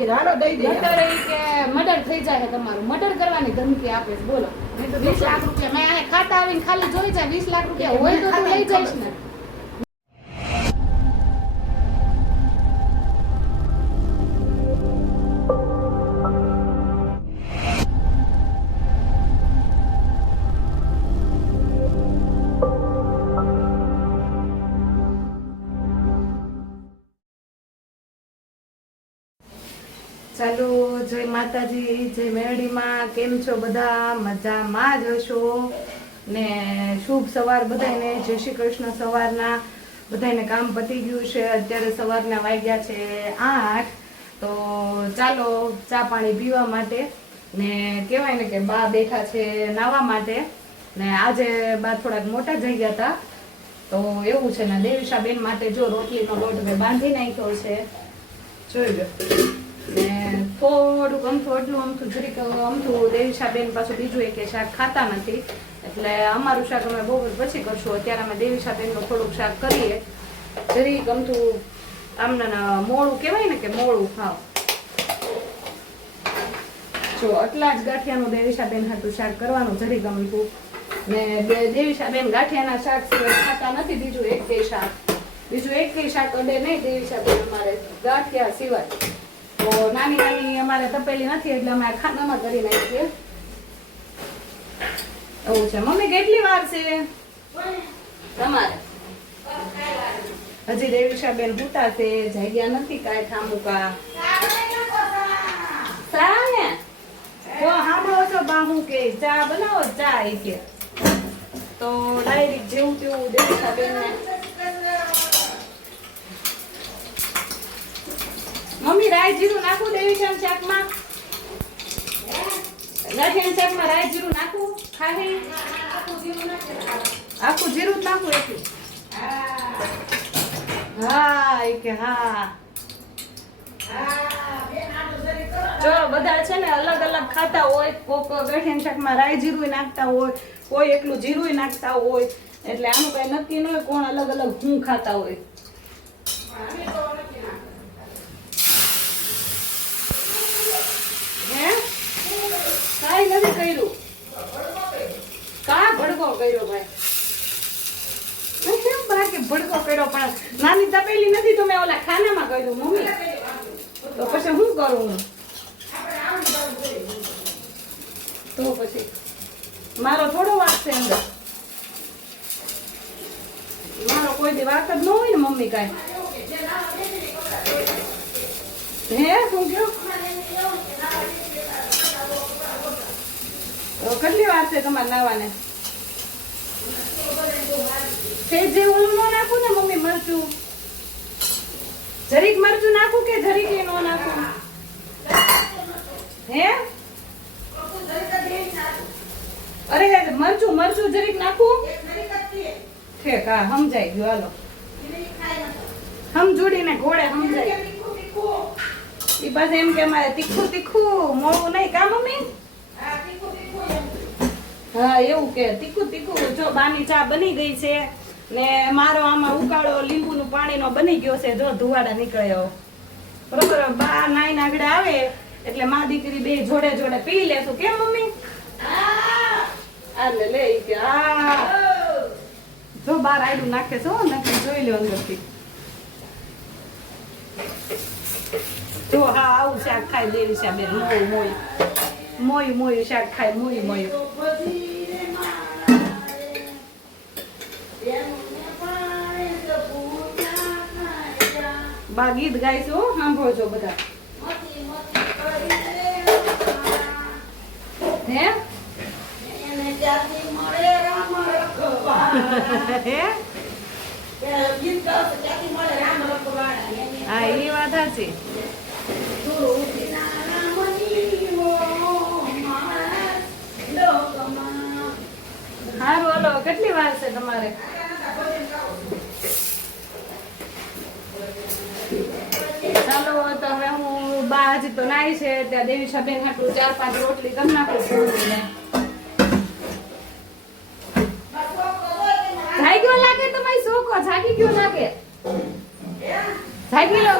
કે હાલો દઈ દે નતર ઈ કે મર્ડર થઈ જાય તમારું મર્ડર કરવાની ધમકી આપે છે બોલો 20 લાખ રૂપિયા મેં આને ખાતા આવીને ખાલી જોઈ જાય 20 લાખ રૂપિયા હોય તો તું લઈ જઈશ ને ચાલો જય માતાજી જય મેરડીમાં કેમ છો બધા મજામાં જ હશો ને શુભ સવાર બધાને જય શ્રી કૃષ્ણ સવારના બધાને કામ પતી ગયું છે અત્યારે સવારના વાગ્યા છે 8 તો ચાલો ચા પાણી પીવા માટે ને કહેવાય ને કે બા બેઠા છે નાવા માટે ને આજે બા થોડાક મોટા જઈ ગયા હતા તો એવું છે ને દેવીશાબેન માટે જો રોટલીનો લોટ મેં બાંધી નાખ્યો છે જોઈ લો ને થોડુંક અમથું જરીક અમથું દેવીશાબેન પાછું બીજું એક શાક ખાતા નથી એટલે અમારું શાક અમે બહુ પછી કરશું અત્યારે અમે દેવીશાબેનનું થોડુંક શાક કરીએ જરીક અમથું આમના મોળું કહેવાય ને કે મોળું ખાવ જો આટલા જ ગાંઠિયાનું દેવીશાબેન હાટું શાક કરવાનું જરીક અમથું ને દેવીશાબેન ગાંઠિયાના શાક સિવાય ખાતા નથી બીજું એક શાક અડે નહીં દેવીશાબેન અમારે ગાંઠિયા સિવાય તો નાની અમારે તપેલી નથી એટલે અમે ખાનામાં કરી નાખીએ એવું છે મમ્મી કેટલી વાર છે તમારે હજી દેવીશાબેન ભૂતા છે જાગ્યા નથી કાંઈ ઠામુકા ચા ને જો સાંભળો છો બાહુ કે ચા બનાવો ચા ઈ કે તો ડાયરેક્ટ જેવું તેવું દેવીશાબેન ને મમ્મી રાઈ જીરું નાખું દેવીશાન શાકમાં ગાંઠિયાના શાકમાં રાઈ જીરું નાખું ખાહે આખું જીરું જ નાખું એટલું હા એ કે હા જો બધા છે ને અલગ અલગ ખાતા હોય કોક ગાંઠિયાના શાકમાં રાઈ જીરું નાખતા હોય કોઈ એટલું જીરું નાખતા હોય એટલે આનું કઈ નક્કી ન હોય કોણ અલગ અલગ હું ખાતા હોય કાઈ નથી કર્યું કા ભડકો કર્યો ભાઈ કેમ બાકી ભડકો કર્યો પણ નાની તપેલી નથી તો મેં ઓલા ખાનામાં કર્યું મમ્મી તો પછી શું કરું તો પછી મારો થોડો વાક છે અંદર મારો કોઈ દી વાક જ ન હોય ને મમ્મી કાંઈ હે શું કયો કેટલી વાર છે તમારે નાવાને જે ઓલું ન નાખું ને મમ્મી મરચું જરીક મરચું નાખું કે જરીક ન નાખું હે અરે મરચું જરીક નાખું ઠીક હા સમજાઈ ગયું હાલો સમજૂડીને ઘોડે સમજાય એ પાસે એમ કે મારે તીખું મોળું નહીં કા મમ્મી હા એવું કે તીખું જો બાની ચા બની ગઈ છે ને મારો આમાં ઉકાળો લીંબુનું પાણીનો બની ગયો છે જો ધુવાડા નીકળ્યો બરોબર બા નાઈ આગળ આવે એટલે માં દીકરી બે જોડે પી લેશું કેમ મમ્મી આલે લે કે આ જો બાર આયડું નાખે છો નાખી જોઈ લો અંદરથી જો હા આવું શાક ખાઈ દેવીશાબેન મોયું શાક ખાય મોયું બા ગીત ગાઈશું સાંભળજો બધા હે હા એ વાત સાચી હારું હાલો કેટલી વાર છે તમારે ચાલો તો હવે હું બા હજી તો નાઈ છે ત્યાં દેવીશાબેન હાટું 4-5 રોટલી કરી નાખું પૂરીને જાગ્યો લાગે તમારી છોકરો જાગી ગયો લાગે જાગી લો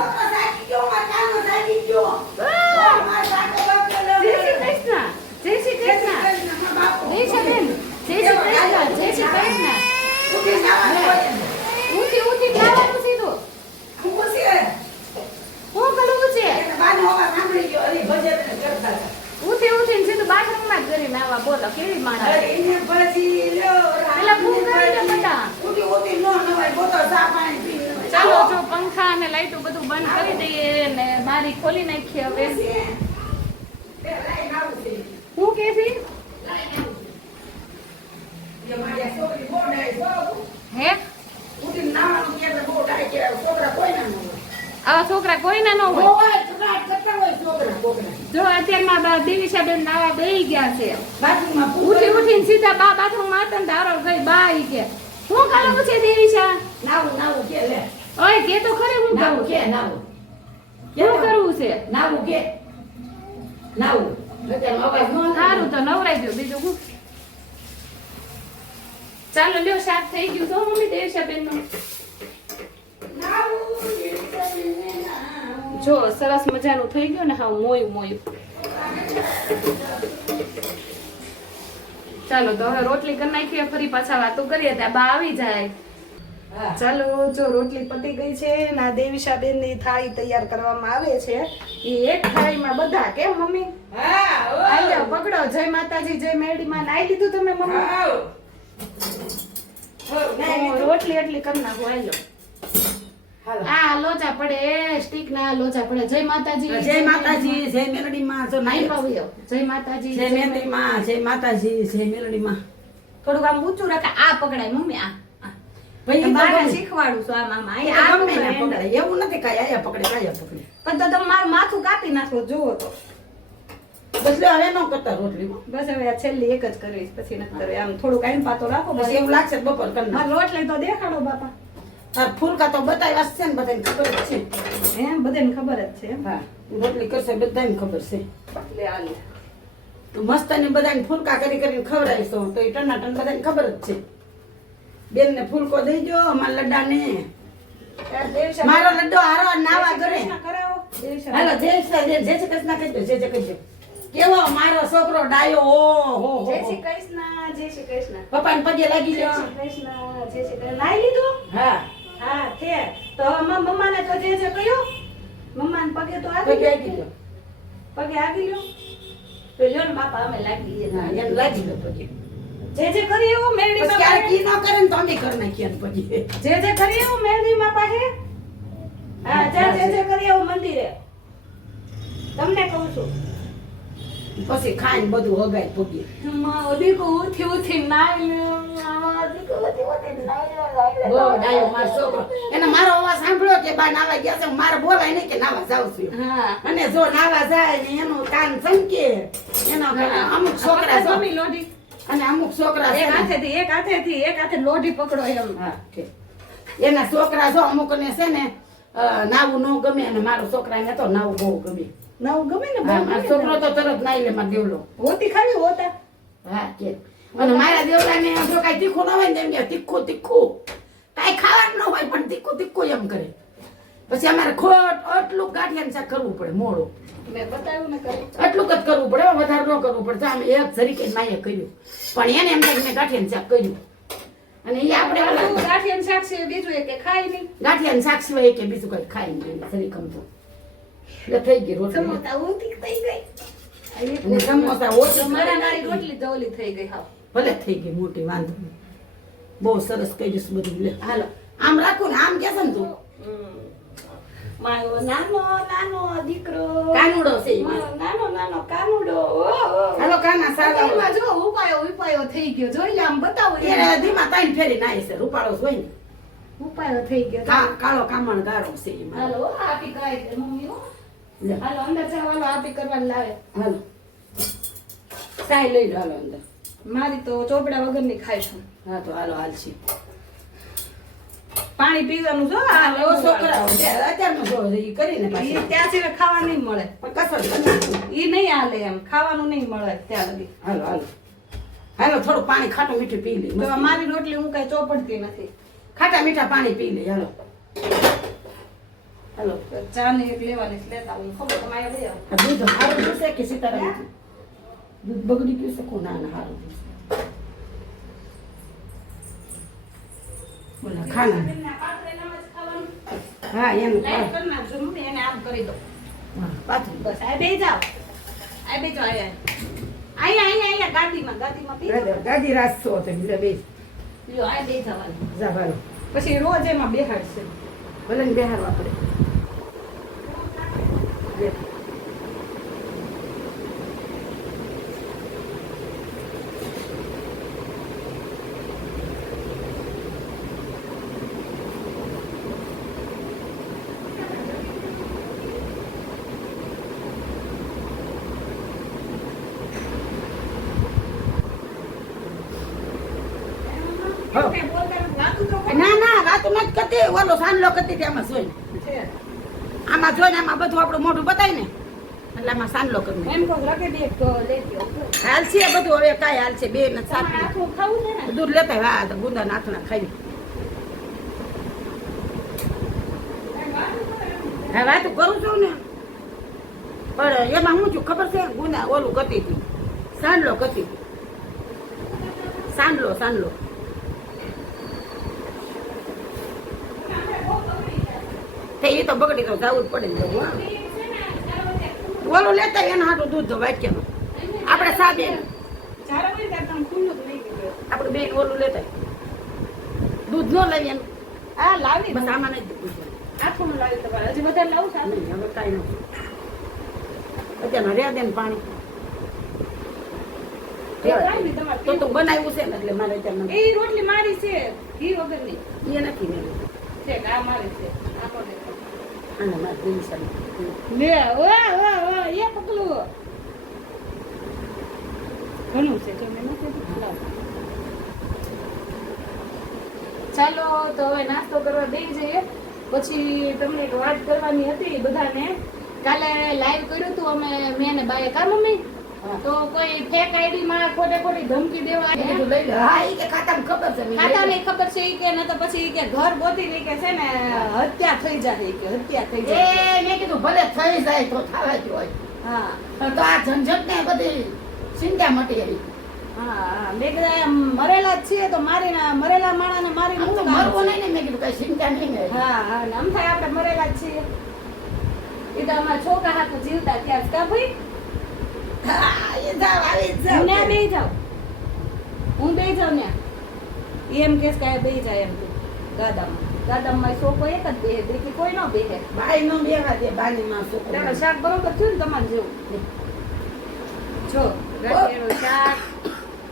નાવાનું હોય ને. ઉઠી ઉઠી નાવાનું સીધું હું પૂછીએ હું કરવું છે એટલે બાનો અવાજ સાંભળી ગયો અરે ભજન કરતા હતા. ઉઠી ઉઠીને સીધું બાથરૂમમાં જ કરી નાવા બોલો કેવી માણસ અરે એને પછી લ્યો પેલા ફૂલ કરી દે બધા ઉઠી ઉઠી નો નવાય બોતલ ચા પાણી પી નવાય. ચાલો જો પંખા અને લાઈટો બધું બંધ કરી દઈએ ને બારી ખોલી નાખીએ હવે તે લાઈન આવું છે. હું કેવી એ મારી આ છોકરી બહુ ડાય છો. હે ઉઠીને નાવાનું કે એટલે બહુ ડાય કે છોકરા કોઈ ના હોય. આવા છોકરા કોઈના ન હોય હોય છોકરા કરતા હોય છોકરા. જો અત્યારમાં દેવીશાબેન નાવા બેહી ગયા છે બાથરૂમમાં ઉઠી ઉઠીને સીધા બાથરૂમમાં હતા ને ધારો ગઈ બા ઈ કે હું કાલો છે દેવીશા નાવું કે લે. ઓય કે તો ખરે હું નાવું કરું કે નાવું. શું કરવું છે નાવું કે નાવું. અત્યારે અવાજ નો સારું તો નવરાઈ ગયો બીજું હું ચાલો લ્યો શાક થઈ ગયું તો મમ્મી દેવીશાબેન નું જો સરસ મજાનું થઈ ગયું ને હા મોયું મોયું ચાલો તો હવે રોટલી કરી નાખીએ ફરી પાછા વાતો કરીએ ત્યાં બા આવી જાય ચાલો જો રોટલી પતી ગઈ છે ના દેવીશાબેન ની થાળી તૈયાર કરવામાં આવે છે એ એક થાળીમાં બધા કેમ મમ્મી આલ્યો પકડો જય માતાજી જય મેરડીમાં નાઈ લીધું તમે મમ્મી રોટલી એટલી કરી નાખો આલ્યો આ લોચા પડે સ્ટીક ના લોચા પડે જય માતાજી જય માતાજી જય મેલડી માં જો નાઈ પાવ્યો જય માતાજી જય મેલડી માં જય માતાજી જય મેલડી માં. થોડુંક આમ ઊંચું રાખે આ પકડાય મમ્મી આ ભાઈ બાને શીખવાડું છું આમ આમ આ ગમે ને પકડે એવું નથી કાંઈ આયા પકડે પણ તો તમે મારું માથું કાપી નાખો જુઓ તો બસ લે હવે નો કરતા રોટલીમાં. બસ હવે આ છેલ્લી એક જ કરીશ પછી નથી કરવી આમ થોડુંક આઈન પાતો રાખો બસ બસ એવું લાગશે તો બપોર કરી નાખ. મારે રોટલી તો દેખાડો બાપા તાર ફૂલકા તો બતાવ્યા છે ને બધાને ખબર જ છે. એમ બધાને ખબર જ છે હા રોટલી કરશે બધાને ખબર છે. લે આ લે તો મસ્ત ને બધાને ફૂલકા કરી કરીને ખવડાવીશો તો એ ટનાટન બધાને ખબર જ છે. બેન ને ફૂલકો દઈ દો અમારા લડ્ડા ને મારો લડ્ડો હારો નાવા ઘરે કરાવો હાલો જય શ્રી જય શ્રી કૃષ્ણ કહી દો જય શ્રી કૃષ્ણ. કેવો મારો છોકરો ડાયો હો જય શ્રી કૃષ્ણ જય શ્રી કૃષ્ણ પપ્પાને પગે લાગી જય લ્યો. શ્રી કૃષ્ણ જય શ્રી કૃષ્ણ નાઈ લીધું હા હા છે તો મમ્માને તો જે કહ્યું મમ્માને પગે તો પગે આવી લાગી લ્યો. પગે આવી લ્યો તો લ્યો ને બાપા અમે લાગી જઈએ હા એને લાગી લ્યો પગે. જે કરી એવું મેરડી પછી ક્યારેક ઈ ન કરે ને તો અમે કરી નાખીએ ને પછી. જે કરી એવું મેરડી માં પાસે હા જે કરી એવું મંદિરે તમને કહું છું પછી ખાઈને બધું હગાય પગે. દીકો ઉઠી ઉઠી નાઈ લ્યો દીકો ઉઠી ઉઠી નાઈ બહુ ડાયો મારો છોકરો. એને મારો અવાજ સાંભળ્યો કે બા નાવા ગયા છે મારે બોલાય નહીં કે નાવા જાઉં છું. હા અને જો નાવા જાય ને એનું કાન ચમકે એનો અમુક છોકરા જો મમ્મી લોઢી અને અમુક છોકરા છે ને એક હાથે લોઢી પકડો એમ હા ઠીક. એના છોકરા જો અમુક ને છે ને નાવું ન ગમે અને મારો છોકરાને તો નાવું બહુ ગમે. નવું ગમે ને હા, મારો છોકરો તો તરત નાઈ લે મારો દેવલો. હોતી ખાવી હોતા હા કે અને મારા દેવલાને જો કાંઈ તીખું ન હોય ને એમ કે તીખું તીખું કાંઈ ખાવાનું ન હોય પણ તીખું તીખું એમ કરે. પછી અમારે ખોટ આટલું ગાંઠિયાનું શાક કરવું પડે મોડું મેં બતાવ્યું ને કરી આટલું જ કરવું પડે વધારે ન કરવું પડે. અમે એક જરીકે માએ કર્યું પણ એને એમ થાય કે મેં ગાંઠિયાનું શાક કર્યું અને એ આપણે ઓલા ગાંઠિયાનું શાક છે બીજું એક કે ખાય નહીં ગાંઠિયાનું શાક સિવાય કે બીજું કઈ ખાય નહીં જરીકમ તો એટલે થઈ ગઈ રોટલી સમોસા ઓતી થઈ ગઈ અને સમોસા ઓછો મારી રોટલી દોલી થઈ ગઈ હાવ ભલે થઈ ગઈ મોટી વાંધો નહીં. બહુ સરસ કહી બધું લે હાલો આમ રાખું ને આમ કેસે ને તું મારો નાનો દીકરો કાનુડો છે ઈ. મારો નાનો કાનુડો હાલો કાના સાલા એમાં જો ઉપાયો થઈ ગયો જોઈ લે આમ બતાવો એને ધીમા તાઈને ફેરી નાય છે રૂપાળો હોય ને ઉપાયો થઈ ગયો કાળો કામણ ગાળો છે ઈ મારો. હાલો આપી કરાય દે મમ્મી હો લે હાલો અંદર ચાલો આપી કરવાનું લાવે હાલો સાય લઈ લો હાલો અંદર. મારી તો ચોપડા વગરની ખાઈશું હા તો હાલો હાલશી. પાણી પીવાનું જો હાલો છોકરાઓ અત્યારનું જો ઈ કરીને ઈ પાછી ત્યાં સિવાય ખાવા નહીં મળે પણ કસર કરી. ઈ નહીં હાલે એમ ખાવાનું નહીં મળે ત્યાં લગી હાલો હાલો હાલો થોડું પાણી ખાટું મીઠું પી લે તો મસ્તી. મારી રોટલી હું કઈ ચોપડતી નથી ખાટા મીઠા પાણી પી લે હાલો હાલો. ચા ને એક લેવાની છે, લેતા હું ખબર તમારે લઈ આવો આ દૂધ સારું જોશે કે સીતારામ દૂધ બગડી ગયું છે? ના ના સારું જોશે. બોલા ખાના હા એનું લાઈટ કરી નાખજો મમ્મી, એને આમ કરી દો. પાછું બસ આ બેસી જાઓ. આ બેસી જાઓ અહીંયા ગાદીમાં બેસી જાઓ. દાદી રાસ્તો હતો બીજા બે લ્યો આ બેસી જવાનું. જા ભાઈ પછી રોજ એમાં બેહાડશે. ભલે ને બેહારવા પડે બે. હા. કંઈ બોલતા વાતું તો કરો. ના ના વાતો નથી કરતી ઓલો સાંજલો કરતી હતી આમાં જોઈને છે. આમાં જોઈને આમાં બધું આપણું મોઢું બતાય ને એટલે આમાં સાંજલો કરી એમ કહું રકેટ એક લેતી આવો. હાલ છે બધું હવે કાંઈ હાલ છે બે ને સાત તમારે આખું ખાવું છે ને? દૂધ લેતા હા તો ગુંદા નાખના ખાઈ હા વાતું કરું છું ને પણ એમાં હું છું ખબર છે ગુંદા ઓલું કરતી હતી સાંડલો કરતી હતી. સાંડલો એ તો બગડી તો જવું જ પડે ને જવું, હા. ઓલું લેતા એના હાટું દૂધ તો વાટક્યાનું આપણે સાબે જ્યારે હોય ત્યારે તમે ખુલ્લું જ નહીં કીધું. આપણે બે ઓલું લેતા દૂધ ન લઈએ એનું. હા લાવી બસ આમાં નહીં દૂધ આખું લાવી તમારે હજી વધારે લાવું છે નહીં હવે કાંઈ નથી અત્યારનો રહ્યા દે ને પાણી કાંઈ નહીં તમારે તો તું બનાવ્યું છે ને એટલે મારે અત્યારે એ રોટલી મારી છે ઘી વગરની એ નથી મેં છે કે આ મારી છે આ કોને છે? આને મારે દિલશાને. લે ઓ એ પકલું ઘણું છે જો મેં નથી લાવ. ચાલો તો હવે નાસ્તો કરવા બેસી જઈએ. પછી તમને એક વાત કરવાની હતી બધાને. કાલે લાઈવ કર્યું હતું અમે મેં ને બાએ કા મમ્મી હા. તો કોઈ ફેક આઈડી માં ખોટે ખોટી ધમકી દેવા મેં કીધું લઈ લે. હા એ કે ખાતામાં ખબર છે મેં લઈ ખાતા લે. ની ખબર છે ઈ કે ન તો પછી ઈ કે ઘર ગોતી ની કે છે ને હત્યા થઈ જાય ઈ કે હત્યા થઈ જાય. એ મેં કીધું ભલે થઈ જાય તો થવા જ હોય હા તો આ ઝંઝટ ને બધી ચિંતા મટી આવી. હા મેં કીધું એમ મરેલા જ છીએ તો મારી મરેલા માણાને મારી આમ તો શું કામ મરવું છે? નહીં ને મેં કીધું કઈ ચિંતા નહીં ને. હા હા ને આમ થાય આપણે મરેલા જ છીએ. ઈ તો અમારા છોકરા હાથ જીવતા ત્યાં જ કા ભાઈ હા એ જાવ આવી જ હું જાવ. ત્યાં બેહી જાઉં. હું બેહી જાઉં ત્યાં. ઈ એમ કેસ કે બેહી જાય એમ ગાદામાં સોફો એક જ બેહે બીજી કોઈ ન બેહે. ભાઈ નો બેવા દે બાની માં છોકરો. ચાલો શાક બરોબર થયું ને તમારે જેવું જો ગાંઠિયાનું શાક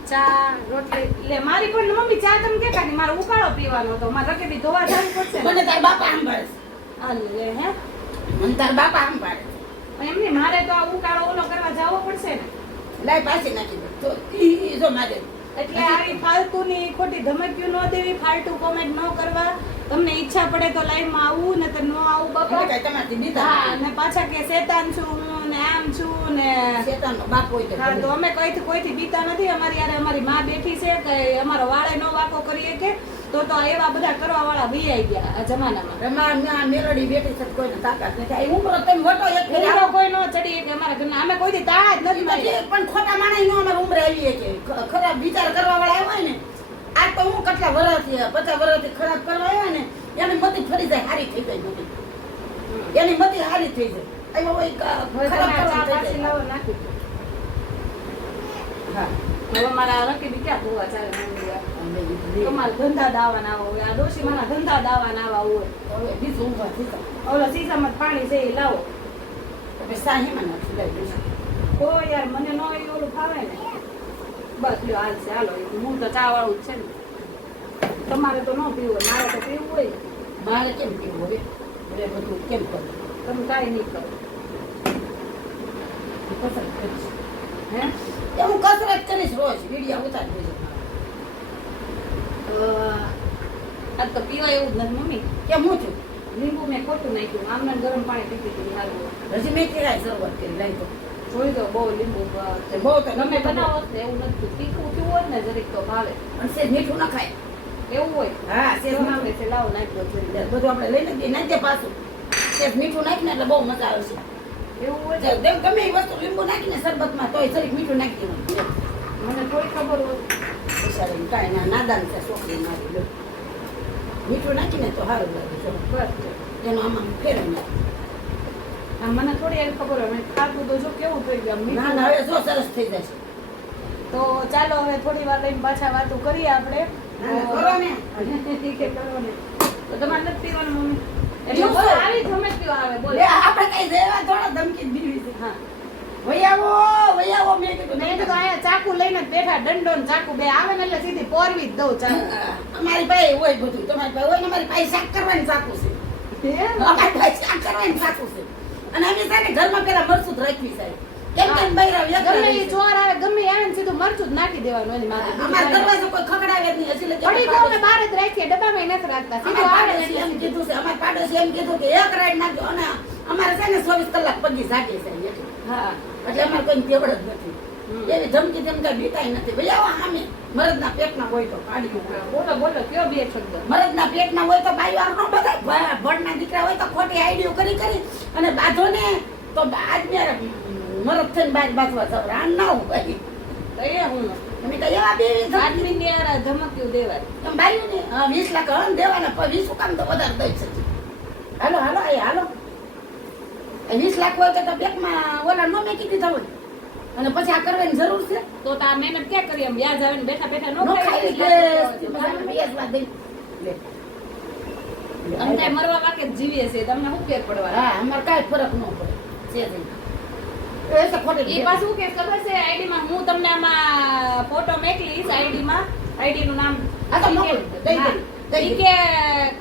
ચા રોટલી એટલે મારી પણ મમ્મી ચા તમે કે કાઢી મારે ઉકાળો પીવાનો હતો મારે રકેબી ધોવા જવું પડશે ને. મને તાર બાપા આમ પાડે છે. આ લે હે મને તાર બાપા આમ પાડે છે. પણ એમ નહીં મારે તો આ ઉકાળો ઓલો કરવા જવો પડશે ને. લાય પાછી નાખી દે તો ઈ જો મારે એટલે આવી ફાલતુની ખોટી ધમકીઓ ન દેવી, ફાલતુ કોમેન્ટ ન કરવા. તમને ઈચ્છા પડે તો લાઈવમાં આવું ને તો ન આવું બાપા. કઈ તમારથી બીતા હા ને પાછા કે શેતાન છું હું ને આમ છું ને શેતાનનો બાપ હોય તો હા તો અમે કોઈથી બીતા નથી. અમારી યારે અમારી માં બેઠી છે કે અમારો વાળે નો વાકો કરીએ કે તો એવા બધા કરવા વાળા વૈયા ગયા આ જમાનામાં. રમા ના મેલડી બેઠી છે કોઈને તાકાત નથી. આ ઉમરો તમે મોટો એક કરી એનો આવો. કોઈ નો ચડી કે અમારા ઘરના અમે કોઈથી તાળા જ નથી મારી. પણ ખોટા માણસ નો અમારે ઉમરે આવીએ કે ખરાબ વિચાર કરવા વાળા આવ્યા હોય ને આ તો હું કેટલા વર્ષથી 50 વર્ષથી ખરાબ કરવા આવ્યા ને એની મતી ફરી જાય હારી થઈ જાય મતી. એની મતી હારી થઈ જાય. આવ્યો હોય હવે ખરાબ તમે આ કરવા ચા પાછી થઈ લાવો જાય. નાખી દો. હા હવે મારા રકીબી ક્યાં ધોવા ચાલે મમ્મી? તમારા ધંધા દાવાના હોય આ ડોશીમાના ધંધા દાવાના આવા હોય. હવે બીજું ઊભા થઈ જાય. ઓલો સીસામાં પાણી છે એ લાવો. હવે સાહીમાં નથી લઈ દઈશું. ઓ યાર મને નો એ ઓલું ફાવે ને. બસ લ્યો હાલ છે હાલો હું તો ચા વાળું જ છે ને. તમારે તો ન પીવું હોય મારે તો પીવું હોય. મારે કેમ પીવું હવે હવે બધું કેમ કરું તમે કાંઈ નહીં કરો કસરત કરીશ. હે એ હું કસરત કરીશ રોજ વિડીયો ઉતારી દઈશ. આ તો પીવાય એવું જ નથી મમ્મી. કેમ હું છું લીંબુ મેં ખોટું નાખ્યું આમને ગરમ પાણી પીતી હતી સારું. હજી મેં કેરાય શરૂઆત કરી લઈ તો જોઈ દો બહુ લીંબુ બહુ તો ગમે બનાવો ને એવું નથી તીખું થયું હોત ને જરીક તો ભાવે પણ સેજ મીઠું ન ખાય. એવું હોય હા સેજ તો મીઠું. નાખે છે લાવો નાખી દો જરી. બધું આપણે લઈને દઈએ નાખી દે પાછું સેજ મીઠું નાખીને એટલે બહુ મજા આવશે. એવું હોય જે ગમે એ વસ્તુ લીંબુ નાખીને શરબતમાં તોય જરીક મીઠું નાખી દેવાનું. મને થોડી ખબર હોય. બિચારી કાંઈ ના નાદાન છે છોકરી મારી લો. મીઠું નાખીને તો સારું લાગે છે બસ એનો આમાં ફેરવી નાખે. આ મને થોડી એવી ખબર હોય ખાધું તો જો કેવું થઈ ગયું આમ ના મીઠું. ના હવે જો સરસ થઈ જશે. તો ચાલો હવે થોડી વાર લઈને પાછા વાતો કરીએ આપણે. કરો ને. ઠીક છે, કરો ને. તો તમારે નથી પીવાનું મમ્મી? એટલે પીવું બોલો છે. આવી ગમે તેવું આવે બોલો. લે, આપણે કઈ દેવા થોડા ધમકી જ દીધી છે. હા વહી આવો મેં કીધું. મેં કીધું અહીંયા ચાકુ લઈને જ બેઠા, દંડો ને ચાકુ બે આવે ને એટલે સીધી પોરવી જ દઉં ચાકુ. અમારી પાસે હોય બધું, તમારી પાસે હોય ને, અમારી પાસે શાક કરવાની ચાકુ છે. અમારી પાસે શાક કરવાની ચાકુ છે. અને અમે છે ને ઘરમાં પેલા મરચું જ રાખવી સાહેબ. કેમ કેમ બૈરા વ્યક્ત ગમે રહી ઈ છે. ચોર આવે ગમે ઈ આવે ને સીધું મરચું જ નાખી દેવાનું એની માથે. અમારા દરવાજો કોઈ ખખડાવે જ નહીં. હજી લગી પડી તો અમે અમારા બહાર જ રાખીએ, ડબ્બામાં ય નથી રાખતા. સીધું અમારા આવે ને પાડોશી એટલે એમ કીધું છે, અમારા પાડોશી એમ કીધું કે એક રાઈડ નાખજો. અને અમારે છે ને 24 કલાક પગી જાગે છે એટલે. હા એટલે અમારે કોઈ તેવડ જ નથી. એવી ધમકી ધમકા બીતાય નથી. ભાઈ આવો સામે મરદના પેટના હોય તો પાડી મૂકે. બોલો બોલો કયો બે શબ્દ. મરદના પેટના હોય તો બાઈવાર નો બધા ભણના દીકરા હોય તો ખોટી આઈડિયો કરી કરી અને બાંધો ને તો આજ મરદ થઈને બાજ બાંધવા જવર આ ના હોય. તો એ હું અમે તો એવા બે આદમી ને યાર ધમક્યું દેવાય. બાયું ને 20 લાખ હન દેવાના પણ 20 કામ તો વધારે દઈ શકે. હાલો હાલો એ હાલો 20 લાખ હોય તો બેંકમાં ઓલા નો મેકી દીધા હોય અને પછી આ કરવાની જરૂર છે. તો આ મહેનત ક્યાં કરી એમ વ્યાજ આવે ને બેઠા બેઠા નો નો ખાઈ ખાઈ લે. અમે કાંઈ મરવા વાકે જ જીવીએ છીએ, તમને શું ફેર પડવા? હા અમારે કાંઈ ફરક ન પડે છે જ નહીં. એ તો ખોટી એ પાછું કે ખબર છે આઈડી માં હું તમને આમાં ફોટો મેકલીશ આઈડી માં, આઈડી નું નામ હા, તો મોકલો. દઈ દે. ઈ કે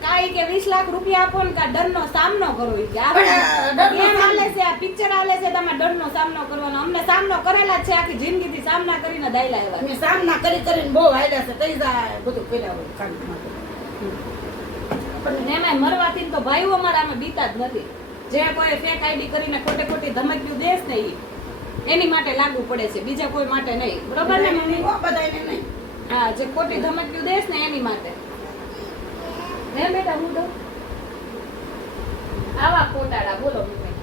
કાઈ કે 20 લાખ રૂપિયા આપો ને કા ડરનો સામનો કરો. ઈ કે આ ડરનો ગેમ સામનો. હાલે છે, આ પિક્ચર હાલે છે, તમારે ડરનો સામનો કરવાનો. અમને સામનો કરેલા જ છે, આખી જિંદગીથી સામના કરીને દાયલા એવા. અમે સામના કરી કરીને બહુ હાલ્યા છે. તઈ જાય બધું કર્યા હોય કામ માટે. ને એમાંય મરવાથી તો ભાઈઓ અમારા અમે બીતા જ નથી. જે કોઈ ફેક આઈડી કરીને ખોટે ખોટી ધમકીઓ દેશ ને ઈ એની માટે લાગુ પડે છે, બીજા કોઈ માટે નહીં. બરોબર ને મમ્મી? બધાને નહીં. હા, જે ખોટી ધમકીઓ દેશ ને એની માટે. હે બેટા હું તો આવા ખોટાડા બોલો મમ્મી.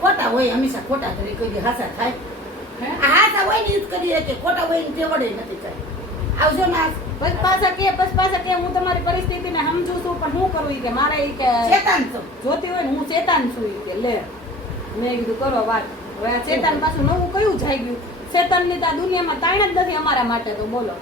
ખોટા હોય હંમેશા ખોટા કરી કોઈ દી હાસા થાય. હે? આ હાસા હોય ને ઈ જ કરીએ કે ખોટા હોય ને તેવડે નથી થાય. આવજો ને આ બસ પાછા કે હું તમારી પરિસ્થિતિને સમજુ છું પણ હું કરું ઈ કે મારે ઈ કે શેતાન છો. જોતી હોય ને હું ચેતાન છું ઈ કે લે. મેં કીધું કરો વાત. હવે આ ચેતન પાછું નવું કયું જાય ગયું? ચેતનની તો આ દુનિયામાં તાણ જ નથી અમારા માટે. તો બોલો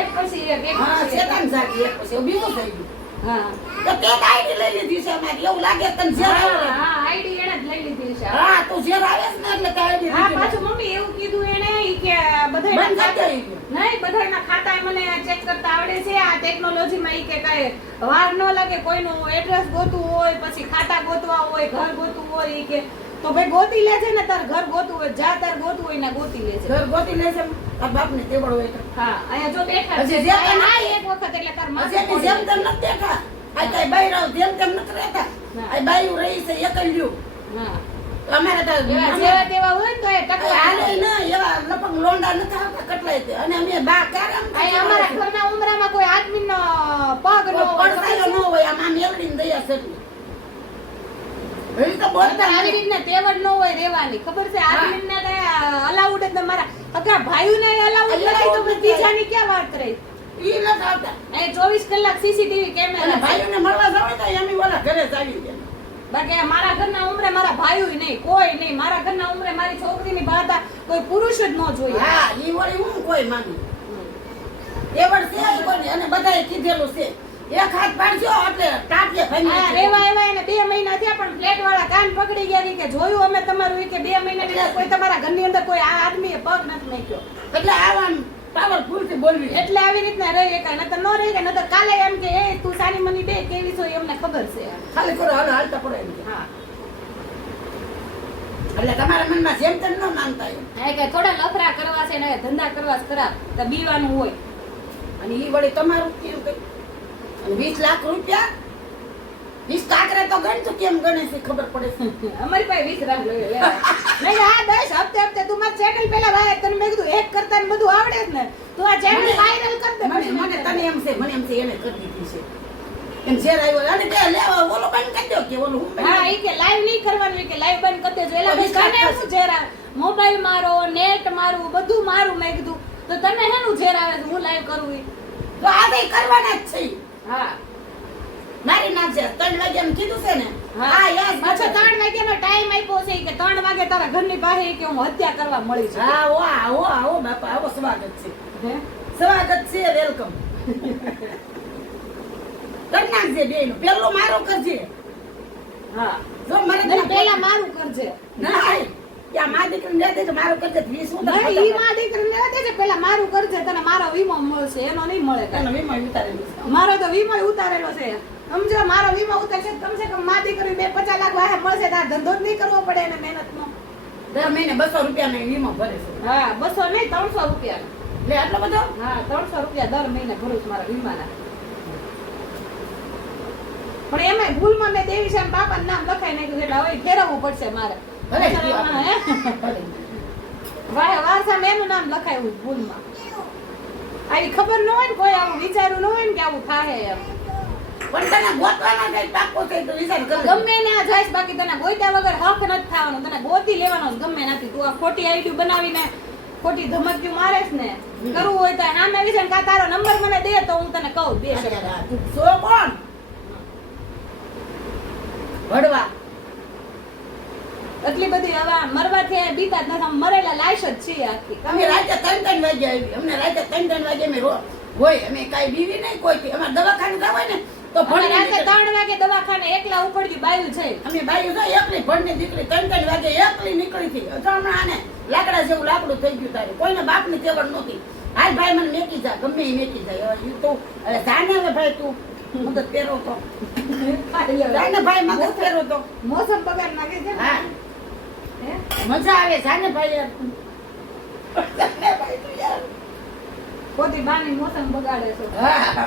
એક પછી એક હા પછી શેતાન એક. જાગી એક પછી એવું બીજું થઈ ગયું. હા તો તે આઈડી લઈ લીધી છે અમારી એવું લાગે તને ઝેર આવે. હા આઈડી એને જ લઈ લીધી છે. હા તું ઝેર આવે છે ને એટલે તે આઈડી હા પાછું મમ્મી એવું કીધું એને ઈ કે બંધ કરી બધાય દે. નહીં બધાયના ખાતા મને ચેક કરતા આવડે છે. આ ટેકનોલોજીમાં ઈ કે કાંઈ વાર ન લાગે. કોઈનું એડ્રેસ ગોતવું હોય, પછી ખાતા ગોતવા હોય, ઘર ગોતવું હોય, ઈ કે તો ભાઈ ગોતી લેજે ને. તાર ઘર ગોતવું હોય, જા તાર ગોતવું હોય ને ગોતી લેજે. ઘર ગોતી લે છે તાર બાપને તેવડ હોય તો. હા અહીંયા જો બેઠા હજી છે. જે તને- આ એક વખત એટલે તાર માથે જેમ પડી જેમ જાય. તેમ નથી દેખા. આ કઈ બૈરાવ જેમ તેમ નથી રહેતા. ના. આ બાયું રહી છે એકલ્યું. હા અમારે તો એવા જેવા તેવા હોય ને તો એ ટકવા હાલે ના એવા લપક લોંડા નથી આવતા કેટલાય તે. અને અમે બા ક્યારે આમ અહીંયા અમારા ઘરના ઉમરામાં કોઈ આદમીનો પગ ન હોય. પડસાયો ન હોય આમ મેલડીને દયા છે એટલી. એવી તો બોલતા આવી રીતના તેવડ ન હોય રહેવાની. ખબર છે આદમીને કઈ અલાઉડ જ ન. મારા અગર ભાઈઓને અલાઉડ નથી તો પછી બીજાની ક્યાં વાત રહી? ઈ નથી આવતા. અહીં 24 કલાક સીસીટીવી અને કેમેરા છે. ભાઈઓને મળવા જાવ તો એમ ઓલા ઘરે જ આવી ગયા. બાકી આ મારા ઘરના ઉમરે મારા ભાઈઓ નહીં, કોઈ નહીં. મારા ઘરના ઉમરે મારી છોકરીની બાધા કોઈ પુરુષ જ ન જોઈએ. હા ઈ વળી હું કોઈ માની. તેવડ છે ઈ કોઈને અને બધાએ કીધેલું છે. એક હાથ પાડજો એટલે ટાટિયા ભાંગી આ નાખજો. રેવા એવા એને 2 મહિના થયા પણ ફ્લેટ વાળા કાન પકડી ગયા ઈ કે જોયું અમે તમારું ઈ કે 2 મહિના થી કોઈ તમારા ઘરની અંદર કોઈ આ આદમીએ પગ નથી નાખ્યો. એટલે આવા પાવરફુલ થી બોલવી. એટલે આવી રીતના રહી એકાય. નતર ન રહી કે નતર કાલે એમ કે એ તું સાની મની બે કેવી છો એ અમને ખબર છે. ખાલી કરો હાલો હાલતા પડે એમ કે. હા એટલે તમારા મનમાં જેમ તેમ ન માનતા એમ. આ કે થોડા લફરા કરવા છે ને ધંધા કરવા છે ખરા તો બીવાનું હોય. અને ઈ વળી તમારું કેવું કઈ. અને 20 લાખ રૂપિયા 20 કાકરે તો ગણતું કેમ ગણે છે ખબર પડે છે. અમારી પાસે 20 રાખ લઈ લે. નહીં આ 10 હપ્તે તું માર ચેનલ પેલા વાય તને મેં કીધું એક કરતા ને બધું આવડે જ ને. તું આ ચેનલ વાયરલ કર દે. મને તને એમ છે મને એમ છે એને કરી દીધી છે. એમ શેર આવ્યો અને કે લેવા ઓલો બંધ કરી દો કે ઓલું હું હા ઈ કે લાઈવ નહીં કરવાનું. ઈ કે લાઈવ બંધ કરી દેજો. એલા તો તને શું ઝેર આવે? મોબાઈલ મારો, નેટ મારું, બધું મારું. મેં કીધું તો તને હેનું ઝેર આવે છે હું લાઈવ કરું ઈ? તો આ કઈ કરવાના જ છે. હા મારી નાખજે 3 વાગ્યાનું કીધું છે ને હા. હા યસ પાછો 3 વાગ્યાનો ટાઈમ આપ્યો છે કે 3 વાગે તારા ઘરની પાસે કે હું હત્યા કરવા મળી છું. હા આવો બાપા આવો સ્વાગત છે હે? સ્વાગત છે વેલકમ કરી નાખજે બેયનું પેલો મારો કરજે હા. જો મને નહીં, પહેલા મારું કરજે. નહીં યા મા દીકરીને દે દે મારો કરજે 20 હું નહીં, ઈ માં દીકરીને દે દે, પહેલા મારું કરજે, તને મારો વીમો મળશે, એનો નહીં મળે તને કાંઈ. વીમો ઉતારેલું છે મારો તો વીમો ઉતારેલો છે. સમજો, મારો વીમો ઉતારશે તો કમસે કમ માં દીકરી 50 લાખ વાહે મળશે, તાર ધંધો જ નહીં કરવો પડે એને મહેનતનો. દર મહિને 200 રૂપિયાનો વીમો ભરે છે હા, 200 નહીં, 300 રૂપિયા. લે આટલો બધો હા, 300 રૂપિયા દર મહિને ભરું છું મારા વીમાના. પણ એમાંય ભૂલમાં મેં દેવીશાન બાપાનું નામ લખાઈ નાખ્યું એટલે હવે ફેરવવું પડશે મારે. ભલે હે? ભલે વારસામાં એનું નામ લખાયું ભૂલમાં. આવી ખબર ન હોય ને, કોઈ આવું વિચાર્યું ન હોય ને કે આવું થાય એમ. પણ તને ગોતવાનો કઈ પાકો થઈ તો વિચાર કર ગમે ને આ જઈશ, બાકી તને ગોત્યા વગર હક નથી થવાનો, તને ગોતી લેવાનો જ ગમે નથી. તું આ ખોટી આઈડી બનાવીને ખોટી ધમકીઓ મારેશ ને, કરવું હોય તો નામ આવી છે ને, કા તારો નંબર મને દે તો હું તને કહું 2 શબ્દ. સો કોણ વડવા એટલી બધી હવે આ મરવાથી આ બીતા જ નથી, આમ મરેલા લાશ જ છીએ આખી. અમે રાતે 3 વાગે આવી અમને રાતે 3 વાગે અમે હોય અમે કાઈ બીવી નહીં કોઈ અમાર દવાખાને જવા હોય ને તો અને ભણી રાતે 3 વાગે દવાખાને એકલા ઉપડ્યું બાયું છે. અમે બાયું તો એકલી ભણની દીકરી 3 વાગે એકલી નીકળી હતી હમણાં આને લાકડા જેવું લાકડું થઈ ગયું તારે કોઈને બાપની તેવડ નહોતી હાલ ભાઈ મને મેકી જા ગમે એ મેકી જાય હવે ઈ તો હવે જાને હવે ભાઈ તું મદદ પહેરો તો જાને ભાઈ મદદ પહેરો તો મોસમ બગાડ નાખે છે ને. હા હે? મજા આવે જાને ભાઈ યાર જાને ભાઈ તું યાર ખોટી બાની મોસમ બગાડે છે. હા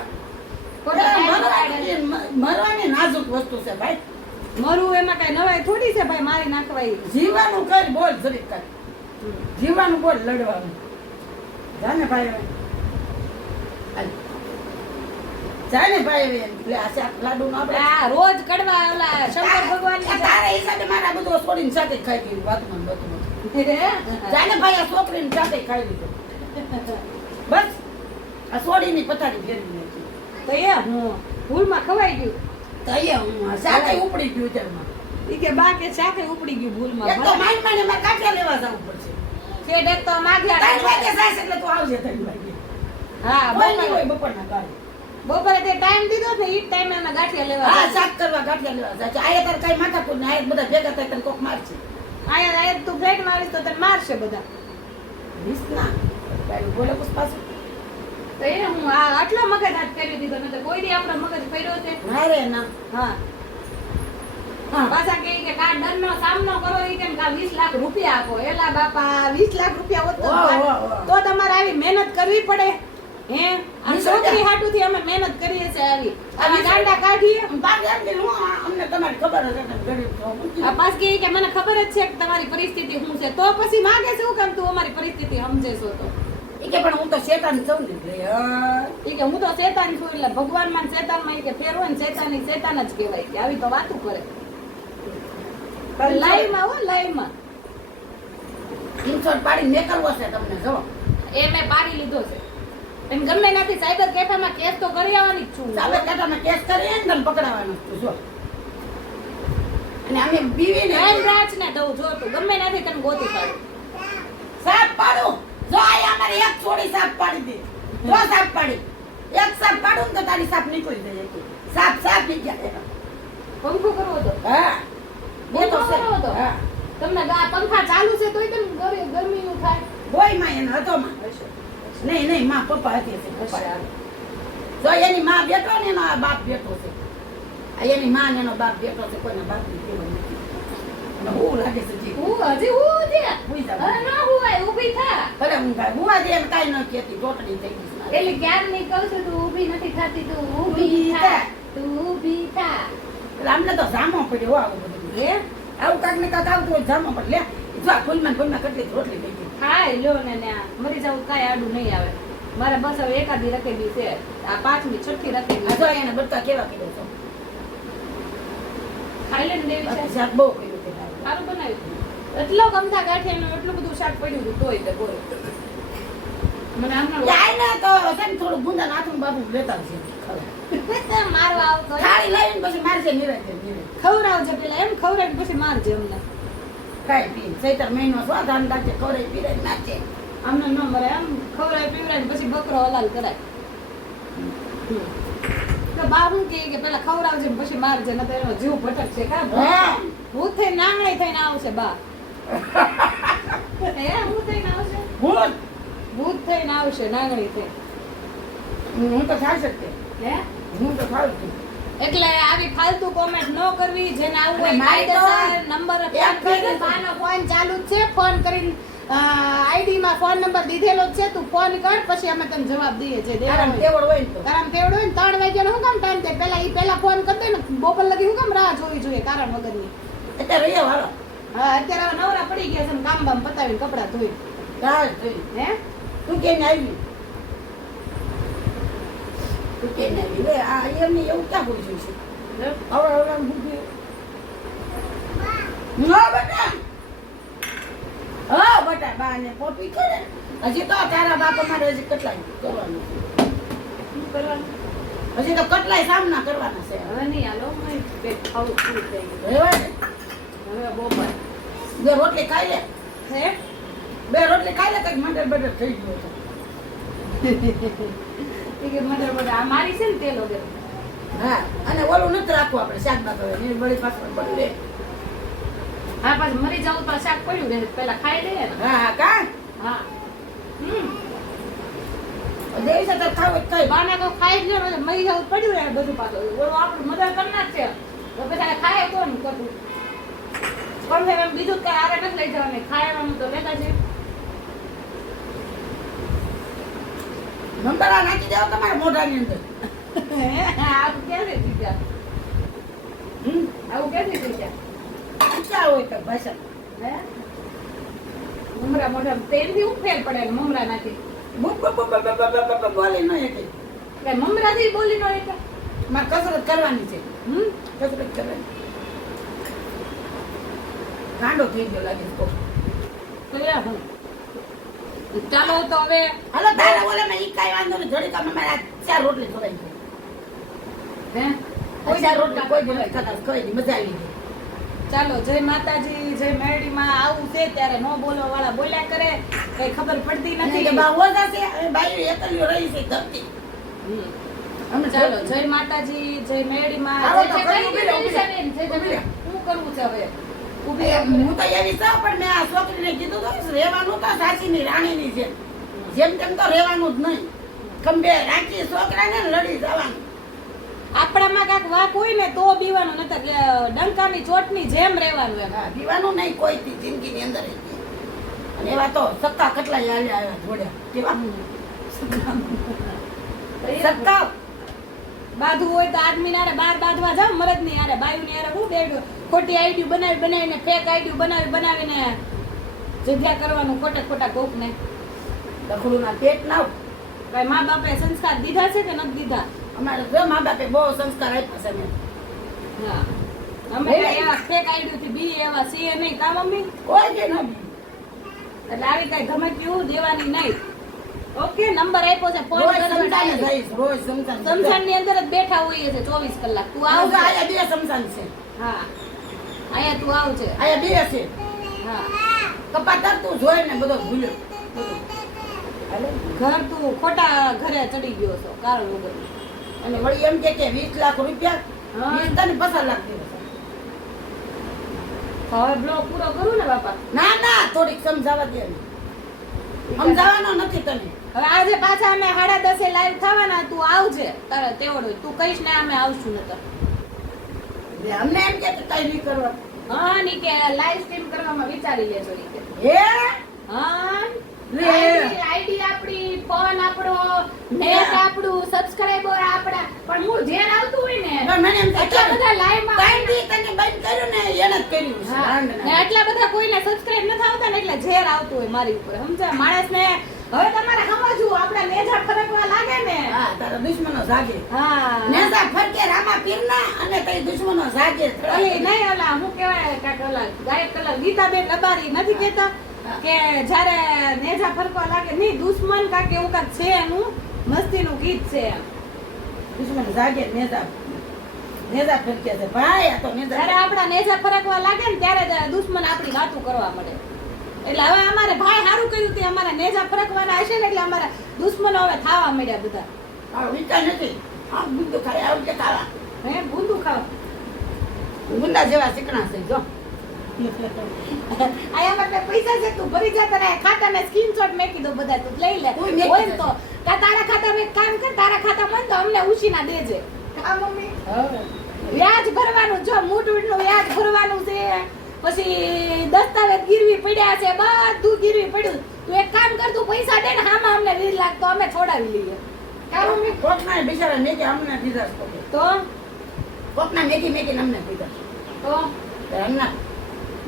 ખોટા time બગાડે છે. મરવાની નાજુક વસ્તુ છે ભાઈ મરવું એમાં કઈ નવાઈ થોડી છે ભાઈ, મારી નાખવાય. જીવાનું કર બોલ જરીક કર જીવાનું બોલ લડવાનું જાને ભાઈ હવે હાલ. જાને ભાઈ હવે એટલે આ શાક લાડુ નો આપણે આ રોજ કડવા ઓલા શંકર ભગવાન તારા હિસાબે મારા બધું છોડીને સાથે ખાઈ ગયું વાતમાં બધું જાને ભાઈ આ છોકરીને સાથે ખાઈ લીધું બસ આ છોડીની પથારી ફેરવી નાખી તો એ હું ભૂલમાં ખવાઈ ગયું. તો અહીંયા હું આ સાથે ઉપડી ગયું તેમાં ઈ કે બા કે શાકે ઉપડી ગયું ભૂલમાં. એક તો માઇન્ડ માં મારે કાઠિયા લેવા જવું પડશે છેડ એક તો માગ્યા 3 વાગે જાય એટલે તું આવજે 3 વાગે હા, કોઈ નહીં હોય બપોરના ગાડી બપોરે તે ટાઈમ દીધો ને ઈ ટાઈમે અમે ગાંઠિયા લેવા હા ગયા. શાક કરવા ગાંઠિયા લેવા જાય છે આયા તાર કઈ માથાકૂટ ને આયા બધા ભેગા થાય તને કોક મારશે આયા તું ફ્લેટ મારીશ તો તને મારશે બધા. વીસ ના ભાઈ બોલે કુછ પાછું તો એ હું આ આટલો મગજ હાથ કરી દીધો ને તો કોઈ દી આપણો મગજ ફેર્યો છે. ના રે ના હા, હા પાછા કહે કે કા દંડનો સામનો કરો ઈ કેમ કા 20 લાખ રૂપિયા આપો. એલા બાપા 20 લાખ રૂપિયા હોત તો વાહ, વાહ, વાહ. તો તમારે આવી મહેનત કરવી પડે. હે આ 20,000? છોકરી હાટુથી અમે મહેનત કરીએ છે આવી આવી ગાંડા કાઢીએ. બાકી એમ કે હું અમને તમારી ખબર હશે ને ગરીબ છો આ પાછ કે મને ખબર જ છે કે તમારી પરિસ્થિતિ શું છે, તો પછી માંગે છે હું કેમ તું અમારી પરિસ્થિતિ સમજે છો તો. ઈ કે પણ હું તો શેતાન છું ને એટલે ઈ કે હું તો શેતાન છું એટલે ભગવાનમાં ને શેતાનમાં ઈ કે ફેર હોય ને શેતાની શેતાન જ કહેવાય કે આવી તો વાતું કરે. લાઈવમાં હો લાઈવમાં ઇન્સોર્ટ પાડીને મેકલવો છે તમને જો એ મેં પાડી લીધો છે. એમ ગમે નથી સાયબર કેફેમાં કેસ તો કરી આવવાની જ છું. સાબર કાટામાં કેસ કરીએ ને તને પકડાવાનો છું જો અને અમે બીવીને ક્રાઇમ બ્રાન્ચ ને દઉં જો તું ગમે નથી તને ગોતી પાડું. સાપ પાડું જો આયા અમારે એક છોડી સાપ પાડી દે જો સાપ પાડી એક સાપ પાડું ને તો તારી સાપ નીકળી જાય એક. સાપ પી ગયા પંખો કરવો તો હા એ તો છે કરવો તો હા તમને પંખા ચાલુ છે તોય તને ગરમીનું થાય. બોય માં એનો હતો માં નહીં માં પપ્પા હતી હશે, પપ્પા જો એની માં બેઠો ને એનો આ બાપ બેઠો છે આ એની માં ને એનો બાપ બેઠો છે કોઈના બાપ ની કેવું નથી અને હું લાગે છે જી હું હજી હું છે હુઈ જા અરે ના હુવાય ઊભી થા. ભલે હું કાંઈ બુવા દે કાંઈ ન કહેતી ચોટડી થઈ ગઈ છે. એટલે ક્યાં નહીં કહું છું તું ઊભી નથી થતી, તું ઊભી ઊભી થા. થા, તું ઊભી થા. એટલે અમને તો જામો પડ્યો હો આવું બધું હે આવું કાંક ને કાંક આવતું હોય જામો પડે લે જો આ ફૂલમાં કેટલી રોટલી થઈ ગઈ ખાઈ લો ને ન્યા મરી જાવ કાંઈ આડું નહીં આવે. મારે બસ હવે એકાદી રખેલી છે, આ 5મી 6ઠી રખેલી આ છે. જો એને બધા કેવા કીધું છો ખાઈ લે ને દેવી છે. શાક બહુ કર્યું છે સારું બનાવ્યું. એટલો ગમતા ગાંઠિયાનું એટલું બધું શાક પડ્યું હતું તોય તે બોલો મને હમણાં જાય ને તો છે ને થોડું ગુંદા નાખું બાબુ લેતા છે ખરા મારવા આવતો હોય. થાળી લાવીને પછી મારજે નિરાંતે, નિરાંતે. ખવડાવજે પેલા એમ ખવડાવીને પછી મારજે અમને. ખાઈ પી ચૈતર મહિનો છો ધાન રાખજે ખવડાવી પીરાય નાચે. અમને ન મરે એમ ખવડાવી પીવડાવીને પછી બકરો હલાલ કરાય. તો બા શું કહે કે પેલા ખવડાવજે ને પછી મારજે ન તો એનો જીવ ભટકશે કા હા. ભૂત થઈને નાંગણી થઈને આવશે બા. હે ભૂત થઈને આવશે, ભૂત થઈને આવશે નાંગણી થઈને. હું તો થાય શકતે, હે હું તો થાવ છું. એટલે આવી ફાલતુ કોમેન્ટ ન કરવી. જેને આવું હોય મારી તો કાયદેસર નંબર એક કરી બાનો ફોન ચાલુ જ છે. ફોન કરીને આઈડી માં ફોન નંબર દીધેલો જ છે. તું ફોન કર પછી અમે તને જવાબ દઈએ છે. આરામ તેવડ હોય ને તો. કારણ તેવડો હોય ને 3 વાગ્યાનો શું કામ ટાઈમ થાય? પેલા ફોન કરી દે ને બપોર લગી શું કામ રાહ જોવી જોઈએ કારણ વગરની? અત્યારે રહીએ વાળો. હા અત્યારે હવે નવરા પડી ગયા છે ને કામ બામ પતાવીને કપડાં ધોઈ. હા જોઈ. હે તું કેને આવી? તું કેને આવી? લે આ એમની એવું ક્યાં પૂછ્યું છે? હવે આમ પૂછ્યું. ના બેટા. હા બેટા બાને પોપી કરે. હજી તો તારા બાપા મારે હજી કેટલાય કરવાનું છે. શું કરવાનું? હજી તો કેટલાય સામના કરવાના છે. હવે નહીં હાલો હું પેટ ખાવું પૂરું થઈ ગયું. રહેવા દે. હવે બપોર 2 રોટલી ખાઈ લે. હે 2 રોટલી ખાઈ લે કઈક મંડળ બડર થઈ ગયો છે. એ કે મદર બદર આ મારી છે ને તેલ વગર. હા અને ઓલું નથી રાખવું આપણે શાક બાક હવે એની બળી પાછળ પડી લે. હા પાછું મરી જાવ તો શાક પડ્યું રહે પેલા ખાઈ લઈએ ને. હા હા કા હા દેવી સાથે ખાવ કઈ બાના તો ખાઈ જ લે એટલે મરી જાવ પડ્યું રહે બધું પાછું. ઓલું આપણું મદર કરનાર છે તો પછી ખાય કોણ કટું પણ એમ બીજું કઈ આરે નથી લઈ જવાનું. ખાવાનું તો લેતા છે. નંબર આ નાખી દેવો તમારા મોઢાની અંદર. આવું ક્યાંથી શીખ્યા? આવું ક્યાંથી શીખ્યા? ઈચ્છા હોય તો ભાષા હે મમરા મોઢા તેલથી હું ફેર પડે ને મમરા નાખી બોલી ન હતી. કે મમરાથી બોલી નો એટલે મારે કસરત કરવાની છે. કસરત કરવાની. ગાંડો થઈ ગયો લાગે છે કોક. ચાલો તો હવે હાલો તારા ઓલે માં ઈ કાઈ વાંધો નહીં. જોડી તમે મારા 4 રોટલી ખવાઈ ગઈ. હે કોઈ 4 રોટલી કોઈ બોલે કદાચ ખાઈ ની મજા આવી ગઈ. ચાલો જય માતાજી જય મેરડીમાં. આવું છે ત્યારે નો બોલવા વાળા બોલ્યા કરે કઈ ખબર પડતી નથી કે નથી. બા ઓઝા છે હવે બાઈ એકલીઓ રહી છે ધરતી. અમે ચાલો જય માતાજી જય મેરડીમાં. આવો તો જે ઘરે કઈ ઊભી રહો, દીધેલી છે ને, જે ઊભી રહો. શું કરવું છે હવે? ઉભી હું તો એવી છું પણ મેં આ છોકરીને કીધું તો રહેવાનું તો સાચીની રાણીની છે. જેમ તેમ તો રહેવાનું જ નહીં. ખંભે રાખી છોકરાને લડી જવાનું. આપણામાં કાંઈક વાક હોય ને તો બીવાનું નતર ડંકાની ચોટની જેમ રહેવાનું એમ. હા, પીવાનું નહીં કોઈ જિંદગીની અંદર ય. અને એવા તો સત્તા કેટલા આવ્યા જોડ્યા કેવા સત્તા બાંધવું હોય તો આદમી નારે બાર બાંધવા જાવ મરદ ની હારે બાયુ ની હારે હું બેડું ખોટી આઈડિયું બનાવીને ફેક આઈડિયું બનાવીને જગ્યા કરવાનું ખોટા કોક ને. દખડું ના પેટ ના કઈ મા બાપે સંસ્કાર દીધા છે કે નથી દીધા? અમારે જો મા બાપે બહુ સંસ્કાર આપ્યા છે મેં. હા અમે કઈ એવા ફેક આઈડિયું થી બી એવા છીએ નહીં કા મમ્મી? કોઈ કે ન બી. એટલે આવી કઈ ધમકીઓ દેવાની નહીં. ઓકે નંબર આપ્યો છે ફોન રોજ કરજો. સમજાને જઈશ, રોજ સમજાને જઈશ. સમસાન ની અંદર જ બેઠા હોઈએ છે 24 કલાક. તું આવું આવજે. આયા 2 સમસાન છે. હા અહીંયા તું આવજે. આયા 2 છે. હા કપા તરતું જોઈને બધો ભૂલ્યો. હાલે. ઘર તું ખોટા ઘરે ચડી ગયો છો કારણ વગર. અને વળી એમ કે 20 લાખ રૂપિયા હા. 20 તને 50 લાખ દીધા. હવે બ્લોગ પૂરો કરું ને બાપા. ના ના થોડીક સમજાવવા દે. સમજાવવાનો નથી તને. હવે આજે પાછા અમે 10:30 લાઈવ થવાના. તું આવજે તારે તેવડ હોય તું કહીશ ને અમે આવશું નતર. એટલે અમને એમ કે કઈ નહીં કરવા. હા ની કે લાઈવ સ્ટ્રીમ કરવામાં વિચારી લેજો ઈ કે. હે હા લે. આઈડી આપણી ફોન આપણો નેટ આપણું સબસ્ક્રાઇબર આપડા પણ હું જે આવતું હોય ને પણ મને એમ થાય એટલા બધા લાઈવ માં કઈ દી તને બંધ કર્યું ને એને જ કર્યું છે. હા. ને એટલા બધા કોઈને સબસ્ક્રાઇબ નથી આવતા ને એટલે ઝેર આવતું હોય મારી ઉપર સમજા માણસને. હવે તમારે સમજવું આપડા નેજા ફરકવા લાગે ને. હા તારા દુશ્મનો જાગે. હા નેસા ફરકે રામા પીરના અને તઈ દુશ્મનો જાગે. ઓલી નહીં ઓલા હું કહેવાય કાક ઓલા ગાયક કલર ગીતાબેન લબારી નથી કહેતા કે જ્યારે નેજા ફરકવા લાગે નહીં દુશ્મન કાક એવું કાક છે એનું મસ્તીનું ગીત છે એમ. દુશ્મન જાગે નેજા ફરકે છે ભાઈ આ તો નેજા જ્યારે આપણા નેજા ફરકવા લાગે ને ત્યારે જ દુશ્મન આપણી વાતું કરવા મળે. એટલે હવે અમારે ભાઈ સારું કર્યું તે અમારા નેજા ફરકવાના હશે ને એટલે અમારા દુશ્મનો હવે થાવા મળ્યા બધા. આ વિચાર નથી આ બુંદુ ખાય આવું કે ખાવા હે બુંદુ ખાવા ગુંડા જેવા ચીકણા છે જો આયા માટે પૈસા છે તું ભરી જા તને ખાતામાં સ્ક્રીનશોટ મેકી દો બધા તું લઈ લે કોઈ મેકી હોય ને દેજે. તો તારા ખાતામાં એક કામ કર તારા ખાતામાં તો અમને ઉછીના દેજે. હા મમ્મી વ્યાજ ભરવાનું જો મૂઠનું વ્યાજ ભરવાનું છે પછી દસ્તાવેજ ગીરવી પડ્યા છે બધું ગીરવી પડ્યું તું એક કામ કર તું પૈસા દે ને હામાં અમને 20 લાખ તો અમે છોડાવી લઈએ. કા મમ્મી કોકના બિચારા મેગી અમને દીધા છે તો કોકના મેગી અમને દીધા તો છે એમના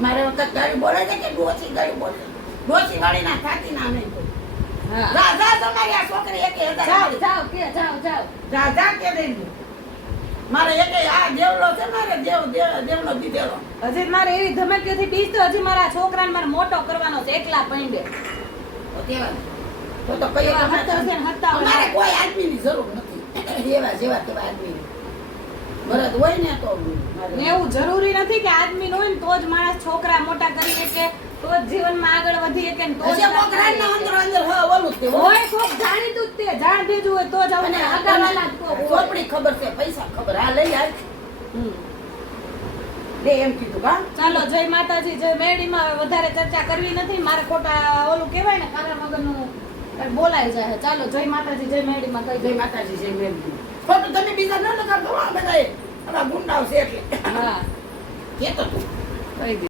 મારે વખત ગાડી બોલે છે કે ડોસી ગાડી બોલે ડોસી વાળી ના ખાતી ના નહીં કોઈ. હા જા તમારી આ છોકરી એકે જાઓ જાઓ કે જાઓ જા કે દઈ દો મારે એકે આ દેવલો છે મારે દેવનો દીધેલો હજી મારે એવી ધમકીઓથી બીજ તો હજી મારા છોકરાને મારે મોટો કરવાનો છે એકલા પૈંડે. તો કેવા તો કઈ એવા હતા છે ને હતા અમારે કોઈ આદમીની જરૂર નથી એવા જેવા તેવા આદમી ભરત હોય ને તો મારે ને એવું જરૂરી નથી કે આદમી હોય ને તો જ માણસ છોકરા મોટા કરી શકે તો જ જીવનમાં આગળ વધી શકે ને તો જ હશે કોક રાતના અંદર ઓલું જ તે હોય. હોય કોક જાણીતું જ તે જાણ દેજું હોય તો જ અને હવે આગળવાળા જ કોક હોય. ચોપડી ખબર છે પૈસા ખબર આ લઈ આવ હમ. લે એમ કીધું કા ચાલો જય માતાજી જય મેરડીમાં હવે વધારે ચર્ચા કરવી નથી મારે ખોટા ઓલું કહેવાય ને કારા મગરનું બોલાઈ જાય ચાલો જય માતાજી જય મેરડીમાં કહી જય દે. માતાજી જય મેરડી ખોટું તમે બીજા ન લગાડતો આ બધાએ આવા ગુંડાઓ છે એટલે હા કેતો તું કહી દે.